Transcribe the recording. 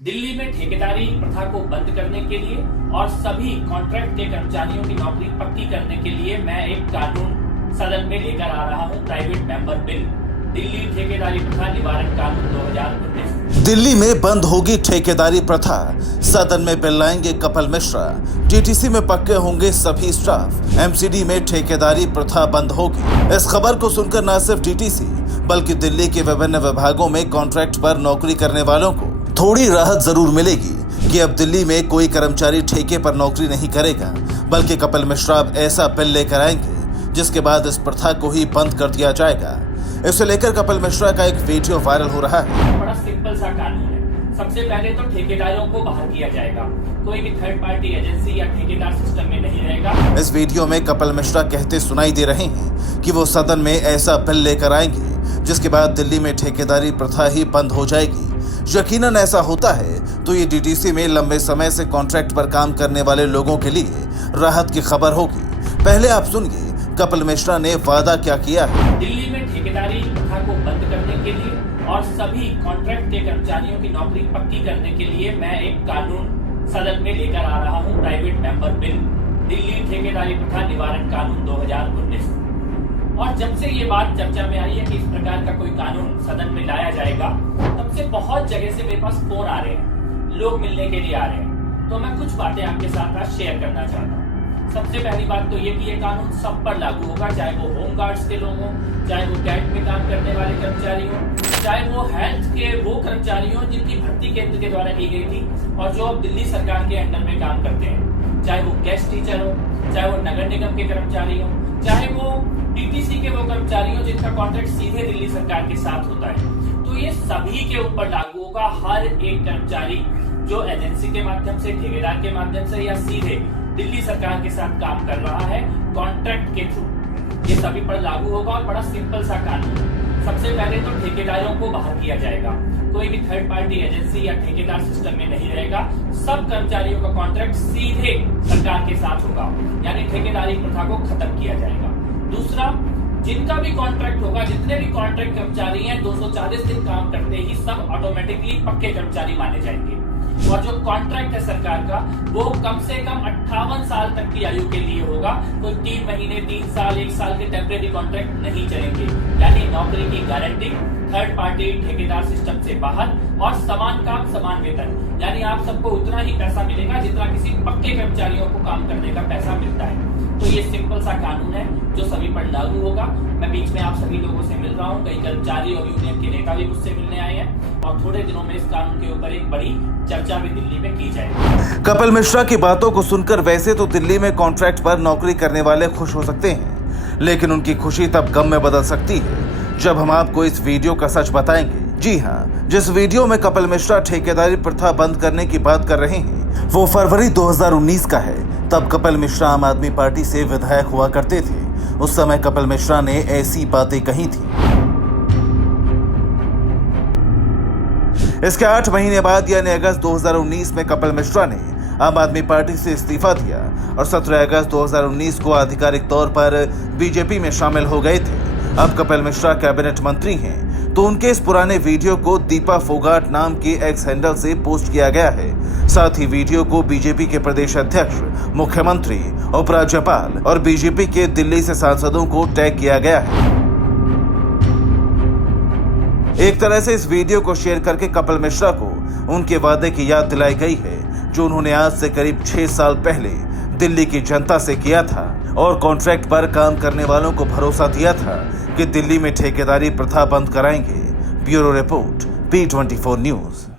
दिल्ली में ठेकेदारी प्रथा को बंद करने के लिए और सभी कॉन्ट्रैक्ट के कर्मचारियों की नौकरी पक्की करने के लिए मैं एक कानून सदन में लेकर आ रहा हूं, प्राइवेट मेंबर बिल, दिल्ली ठेकेदारी प्रथा निवारण कानून 2019। दिल्ली में बंद होगी ठेकेदारी प्रथा, सदन में बिल लाएंगे कपिल मिश्रा। टीटीसी में पक्के होंगे सभी स्टाफ, एमसीडी में ठेकेदारी प्रथा बंद होगी। इस खबर को सुनकर न सिर्फ टीटीसी बल्कि दिल्ली के विभिन्न विभागों में कॉन्ट्रैक्ट पर नौकरी करने वालों को थोड़ी राहत जरूर मिलेगी कि अब दिल्ली में कोई कर्मचारी ठेके पर नौकरी नहीं करेगा, बल्कि कपिल मिश्रा अब ऐसा बिल लेकर आएंगे जिसके बाद इस प्रथा को ही बंद कर दिया जाएगा। इसे लेकर कपिल मिश्रा का एक वीडियो वायरल हो रहा है। बड़ा सिंपल सा कानून है। सबसे पहले तो ठेकेदारों को बाहर किया जाएगा, कोई भी थर्ड पार्टी एजेंसी या ठेकेदार सिस्टम में नहीं रहेगा। इस वीडियो में कपिल मिश्रा कहते सुनाई दे रहे हैं कि वो सदन में ऐसा बिल लेकर आएंगे जिसके बाद दिल्ली में ठेकेदारी प्रथा ही बंद हो जाएगी। यकीनन ऐसा होता है तो ये डीटीसी में लंबे समय से कॉन्ट्रैक्ट पर काम करने वाले लोगों के लिए राहत की खबर होगी। पहले आप सुनिए कपिल मिश्रा ने वादा क्या किया है। दिल्ली में ठेकेदारी प्रथा को बंद करने के लिए और सभी कॉन्ट्रैक्ट के कर्मचारियों की नौकरी पक्की करने के लिए मैं एक कानून सदन में लेकर आ रहा हूं, प्राइवेट मेंबर बिल, दिल्ली ठेकेदारी प्रथा निवारण कानून 2019। और जब से ये बात चर्चा में आई है कि इस प्रकार का कोई कानून सदन में लाया जाएगा, तब से बहुत जगह से मेरे पास फोन आ रहे हैं, लोग मिलने के लिए आ रहे हैं। तो मैं कुछ बातें आपके साथ आज शेयर करना चाहता हूँ। सबसे पहली बात तो ये कि ये कानून सब पर लागू होगा, चाहे वो होम गार्ड्स के लोग हों, चाहे वो कैंट में काम करने वाले कर्मचारी हों, चाहे वो हेल्थ के वो कर्मचारी हों जिनकी भर्ती केंद्र के द्वारा की गई थी और जो अब दिल्ली सरकार के अंडर में काम करते हैं, चाहे वो गेस्ट टीचर हो, चाहे वो नगर निगम के कर्मचारी हो, चाहे वो टीटीसी के वो कर्मचारी हो जिनका कॉन्ट्रैक्ट सीधे दिल्ली सरकार के साथ होता है। तो ये सभी के ऊपर लागू होगा। हर एक कर्मचारी जो एजेंसी के माध्यम से, ठेकेदार के माध्यम से या सीधे दिल्ली सरकार के साथ काम कर रहा है कॉन्ट्रैक्ट के थ्रू, ये सभी पर लागू होगा। और बड़ा सिंपल सा कानून है। सबसे पहले तो ठेकेदारों को बाहर किया जाएगा, कोई भी थर्ड पार्टी एजेंसी या ठेकेदार सिस्टम में नहीं रहेगा। सब कर्मचारियों का कॉन्ट्रैक्ट सीधे सरकार के साथ होगा, यानी ठेकेदारी प्रथा को खत्म किया जाएगा। दूसरा, जिनका भी कॉन्ट्रैक्ट होगा, जितने भी कॉन्ट्रैक्ट कर्मचारी हैं, 240 दिन काम करते ही सब ऑटोमेटिकली पक्के कर्मचारी माने जाएंगे। और जो कॉन्ट्रैक्ट है सरकार का, वो कम से कम 58 साल तक की आयु के लिए होगा। कोई 3 महीने, 3 साल, 1 साल के टेम्परेरी कॉन्ट्रैक्ट नहीं चलेंगे, यानी नौकरी की गारंटी, थर्ड पार्टी ठेकेदार सिस्टम से बाहर और समान काम समान वेतन, यानी आप सबको उतना ही पैसा मिलेगा जितना किसी पक्के कर्मचारियों को काम करने का पैसा मिलता है। तो ये सिंपल सा कानून है जो सभी पर लागू होगा। मैं बीच में आप सभी लोगों से मिल रहा हूँ, कई कर्मचारी और यूनियन के नेता भी मुझसे मिलने आए हैं और थोड़े दिनों में इस कानून के ऊपर एक बड़ी चर्चा भी दिल्ली में की जाएगी। कपिल मिश्रा की बातों को सुनकर वैसे तो दिल्ली में कॉन्ट्रैक्ट पर नौकरी करने वाले खुश हो सकते हैं, लेकिन उनकी खुशी तब गम में बदल सकती है जब हम आपको इस वीडियो का सच बताएंगे। जी हाँ, जिस वीडियो में कपिल मिश्रा ठेकेदारी प्रथा बंद करने की बात कर रहे हैं वो फरवरी 2019 का है। तब कपिल मिश्रा आम आदमी पार्टी से विधायक हुआ करते थे। उस समय कपिल मिश्रा ने ऐसी बातें कही थी। इसके 8 महीने बाद यानी अगस्त 2019 में कपिल मिश्रा ने आम आदमी पार्टी से इस्तीफा दिया और 17 अगस्त 2019 को आधिकारिक तौर पर बीजेपी में शामिल हो गए थे। अब कपिल मिश्रा कैबिनेट मंत्री हैं, तो उनके इस पुराने वीडियो को दीपा फोगाट नाम के एक्स हैंडल से पोस्ट किया गया है। साथ ही वीडियो को बीजेपी के प्रदेश अध्यक्ष, मुख्यमंत्री, उपराज्यपाल और बीजेपी के दिल्ली से सांसदों को टैग किया गया है। एक तरह से इस वीडियो को शेयर करके कपिल मिश्रा को उनके वादे की याद दिलाई गई है जो उन्होंने आज से करीब 6 साल पहले दिल्ली की जनता से किया था और कॉन्ट्रैक्ट पर काम करने वालों को भरोसा दिया था कि दिल्ली में ठेकेदारी प्रथा बंद कराएंगे। Bureau report, P24 news.